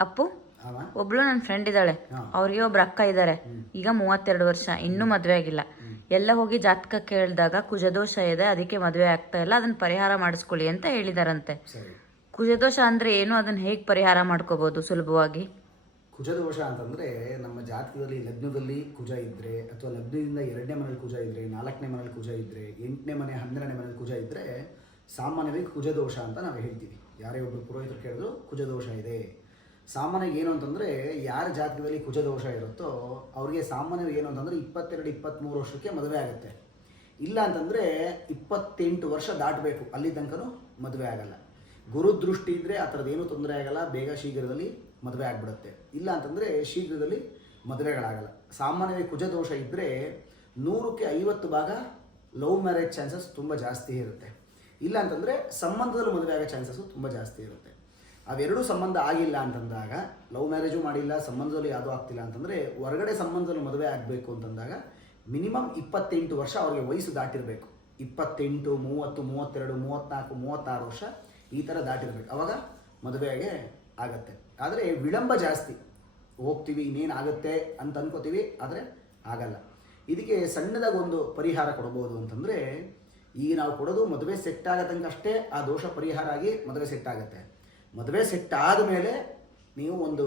ಅಪ್ಪು, ಒಬ್ಳು ನನ್ನ ಫ್ರೆಂಡ್ ಇದ್ದಾಳೆ, ಅವ್ರಿಗೆ ಒಬ್ರು ಅಕ್ಕ ಇದ್ದಾರೆ. ಈಗ 32 ವರ್ಷ, ಇನ್ನೂ ಮದುವೆ ಆಗಿಲ್ಲ. ಎಲ್ಲ ಹೋಗಿ ಜಾತಕ ಕೇಳಿದಾಗ ಕುಜದೋಷ ಇದೆ, ಅದಕ್ಕೆ ಮದುವೆ ಆಗ್ತಾ ಇಲ್ಲ, ಅದನ್ನ ಪರಿಹಾರ ಮಾಡಿಸ್ಕೊಳ್ಳಿ ಅಂತ ಹೇಳಿದಾರಂತೆ. ಕುಜದೋಷ ಅಂದ್ರೆ ಏನು, ಅದನ್ನ ಹೇಗೆ ಪರಿಹಾರ ಮಾಡ್ಕೋಬಹುದು ಸುಲಭವಾಗಿ? ಕುಜದೋಷ ಅಂತಂದರೆ ನಮ್ಮ ಜಾತಕದಲ್ಲಿ ಲಗ್ನದಲ್ಲಿ ಕುಜ ಇದ್ದರೆ, ಅಥವಾ ಲಗ್ನದಿಂದ 2ನೇ ಮನೇಲಿ ಕುಜ ಇದ್ದರೆ, 4ನೇ ಮನೇಲಿ ಕುಜ ಇದ್ದರೆ, 8ನೇ ಮನೆ 12ನೇ ಮನೇಲಿ ಕುಜ ಇದ್ದರೆ ಸಾಮಾನ್ಯವಾಗಿ ಕುಜದೋಷ ಅಂತ ನಾವು ಹೇಳ್ತೀವಿ. ಯಾರೇ ಒಬ್ಬರು ಪುರೋಹಿತರು ಕೇಳಿದ್ರು ಕುಜದೋಷ ಇದೆ. ಸಾಮಾನ್ಯವಾಗಿ ಏನು ಅಂತಂದರೆ ಯಾರ ಜಾತಕದಲ್ಲಿ ಕುಜದೋಷ ಇರುತ್ತೋ ಅವ್ರಿಗೆ ಸಾಮಾನ್ಯವಾಗಿ ಏನು ಅಂತಂದರೆ 22-23 ವರ್ಷಕ್ಕೆ ಮದುವೆ ಆಗುತ್ತೆ. ಇಲ್ಲ ಅಂತಂದರೆ 28 ವರ್ಷ ದಾಟಬೇಕು, ಅಲ್ಲಿ ತನಕನೂ ಮದುವೆ ಆಗಲ್ಲ. ಗುರುದೃಷ್ಟಿ ಇದ್ದರೆ ಆ ಥರದ್ದೇನೂ ತೊಂದರೆ ಆಗಲ್ಲ, ಬೇಗ ಶೀಘ್ರದಲ್ಲಿ ಮದುವೆ ಆಗಿಬಿಡುತ್ತೆ. ಇಲ್ಲ ಅಂತಂದರೆ ಶೀಘ್ರದಲ್ಲಿ ಮದುವೆಗಳಾಗಲ್ಲ. ಸಾಮಾನ್ಯವಾಗಿ ಕುಜದೋಷ ಇದ್ದರೆ 100ಕ್ಕೆ 50 ಭಾಗ ಲವ್ ಮ್ಯಾರೇಜ್ ಚಾನ್ಸಸ್ ತುಂಬ ಜಾಸ್ತಿ ಇರುತ್ತೆ. ಇಲ್ಲ ಅಂತಂದರೆ ಸಂಬಂಧದಲ್ಲಿ ಮದುವೆ ಆಗೋ ಚಾನ್ಸಸ್ಸು ತುಂಬ ಜಾಸ್ತಿ ಇರುತ್ತೆ. ಅವೆರಡೂ ಸಂಬಂಧ ಆಗಿಲ್ಲ ಅಂತಂದಾಗ, ಲವ್ ಮ್ಯಾರೇಜು ಮಾಡಿಲ್ಲ, ಸಂಬಂಧದಲ್ಲಿ ಯಾವುದೂ ಆಗ್ತಿಲ್ಲ ಅಂತಂದರೆ ಹೊರಗಡೆ ಸಂಬಂಧದಲ್ಲಿ ಮದುವೆ ಆಗಬೇಕು ಅಂತಂದಾಗ ಮಿನಿಮಮ್ 28 ವರ್ಷ ಅವ್ರಿಗೆ ವಯಸ್ಸು ದಾಟಿರಬೇಕು. 28, 30, 32, 34, 36 ವರ್ಷ ಈ ಥರ ದಾಟಿರ್ಬೇಕು. ಆವಾಗ ಮದುವೆಗೆ ಆಗತ್ತೆ. ಆದರೆ ವಿಳಂಬ ಜಾಸ್ತಿ. ಹೋಗ್ತೀವಿ, ಇನ್ನೇನು ಆಗುತ್ತೆ ಅಂತ ಅನ್ಕೋತೀವಿ, ಆದರೆ ಆಗಲ್ಲ. ಇದಕ್ಕೆ ಸಣ್ಣದಾಗಿ ಒಂದು ಪರಿಹಾರ ಕೊಡ್ಬೋದು ಅಂತಂದರೆ, ಈಗ ನಾವು ಕೊಡೋದು ಮದುವೆ ಸೆಟ್ ಆಗೋ ತನಕ ಅಷ್ಟೇ ಆ ದೋಷ ಪರಿಹಾರ ಆಗಿ ಮದುವೆ ಸೆಟ್ ಆಗುತ್ತೆ. ಮದುವೆ ಸೆಟ್ ಆದಮೇಲೆ ನೀವು ಒಂದು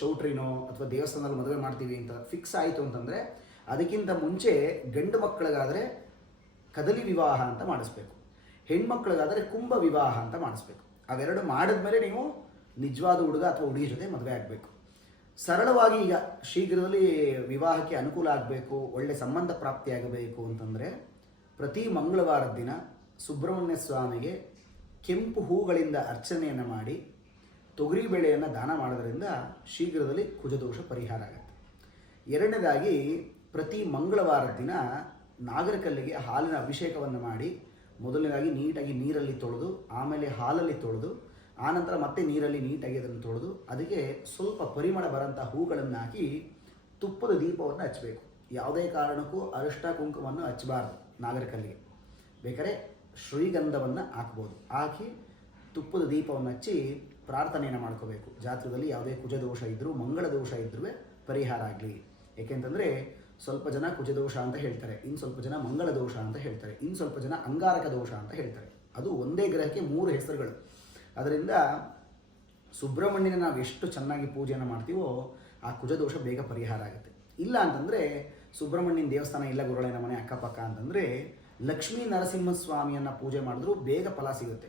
ಚೌಟ್ರಿನೋ ಅಥವಾ ದೇವಸ್ಥಾನದಲ್ಲಿ ಮದುವೆ ಮಾಡ್ತೀವಿ ಅಂತ ಫಿಕ್ಸ್ ಆಯಿತು ಅಂತಂದರೆ, ಅದಕ್ಕಿಂತ ಮುಂಚೆ ಗಂಡು ಮಕ್ಕಳಿಗಾದರೆ ಕದಲಿ ವಿವಾಹ ಅಂತ ಮಾಡಿಸ್ಬೇಕು, ಹೆಣ್ಮಕ್ಳಿಗಾದರೆ ಕುಂಭ ವಿವಾಹ ಅಂತ ಮಾಡಿಸ್ಬೇಕು. ಅವೆರಡು ಮಾಡಿದ್ಮೇಲೆ ನೀವು ನಿಜವಾದ ಹುಡುಗ ಅಥವಾ ಹುಡುಗಿ ಜೊತೆ ಮದುವೆ ಆಗಬೇಕು. ಸರಳವಾಗಿ ಈಗ ಶೀಘ್ರದಲ್ಲಿ ವಿವಾಹಕ್ಕೆ ಅನುಕೂಲ ಆಗಬೇಕು, ಒಳ್ಳೆ ಸಂಬಂಧ ಪ್ರಾಪ್ತಿಯಾಗಬೇಕು ಅಂತಂದರೆ ಪ್ರತಿ ಮಂಗಳವಾರದ ದಿನ ಸುಬ್ರಹ್ಮಣ್ಯ ಸ್ವಾಮಿಗೆ ಕೆಂಪು ಹೂಗಳಿಂದ ಅರ್ಚನೆಯನ್ನು ಮಾಡಿ ತೊಗರಿಬೇಳೆಯನ್ನು ದಾನ ಮಾಡೋದ್ರಿಂದ ಶೀಘ್ರದಲ್ಲಿ ಕುಜದೋಷ ಪರಿಹಾರ ಆಗುತ್ತೆ. ಎರಡನೇದಾಗಿ ಪ್ರತಿ ಮಂಗಳವಾರದ ದಿನ ನಾಗರಕಲ್ಲಿಗೆ ಹಾಲಿನ ಅಭಿಷೇಕವನ್ನು ಮಾಡಿ, ಮೊದಲನೇದಾಗಿ ನೀಟಾಗಿ ನೀರಲ್ಲಿ ತೊಳೆದು, ಆಮೇಲೆ ಹಾಲಲ್ಲಿ ತೊಳೆದು, ಆನಂತರ ಮತ್ತೆ ನೀರಲ್ಲಿ ನೀಟಾಗಿ ಅದನ್ನು ತೊಳೆದು, ಅದಕ್ಕೆ ಸ್ವಲ್ಪ ಪರಿಮಳ ಬರೋಂಥ ಹೂಗಳನ್ನು ಹಾಕಿ ತುಪ್ಪದ ದೀಪವನ್ನು ಹಚ್ಚಬೇಕು. ಯಾವುದೇ ಕಾರಣಕ್ಕೂ ಅರಿಷ್ಟ ಕುಂಕುಮವನ್ನು ಹಚ್ಚಬಾರ್ದು ನಾಗರಕಲ್ಲಿಗೆ. ಬೇಕಾದ್ರೆ ಶ್ರೀಗಂಧವನ್ನು ಹಾಕ್ಬೋದು. ಹಾಕಿ ತುಪ್ಪದ ದೀಪವನ್ನು ಹಚ್ಚಿ ಪ್ರಾರ್ಥನೆಯನ್ನು ಮಾಡ್ಕೋಬೇಕು. ಜಾತಕದಲ್ಲಿ ಯಾವುದೇ ಕುಜದೋಷ ಇದ್ದರೂ, ಮಂಗಳ ದೋಷ ಇದ್ರೂ ಪರಿಹಾರ ಆಗಲಿ. ಏಕೆಂತಂದರೆ ಸ್ವಲ್ಪ ಜನ ಕುಜದೋಷ ಅಂತ ಹೇಳ್ತಾರೆ, ಇನ್ನು ಸ್ವಲ್ಪ ಜನ ಮಂಗಳ ದೋಷ ಅಂತ ಹೇಳ್ತಾರೆ, ಇನ್ನು ಸ್ವಲ್ಪ ಜನ ಅಂಗಾರಕ ದೋಷ ಅಂತ ಹೇಳ್ತಾರೆ. ಅದು ಒಂದೇ ಗ್ರಹಕ್ಕೆ 3 ಹೆಸರುಗಳು. ಅದರಿಂದ ಸುಬ್ರಹ್ಮಣ್ಯನ ನಾವು ಎಷ್ಟು ಚೆನ್ನಾಗಿ ಪೂಜೆಯನ್ನು ಮಾಡ್ತೀವೋ ಆ ಕುಜದೋಷ ಬೇಗ ಪರಿಹಾರ ಆಗುತ್ತೆ. ಇಲ್ಲ ಅಂತಂದರೆ ಸುಬ್ರಹ್ಮಣ್ಯನ ದೇವಸ್ಥಾನ ಇಲ್ಲ ಗುರುಗಳೇ ನಮ್ಮ ಮನೆ ಅಕ್ಕಪಕ್ಕ ಅಂತಂದರೆ ಲಕ್ಷ್ಮೀ ನರಸಿಂಹಸ್ವಾಮಿಯನ್ನು ಪೂಜೆ ಮಾಡಿದ್ರೂ ಬೇಗ ಫಲ ಸಿಗುತ್ತೆ.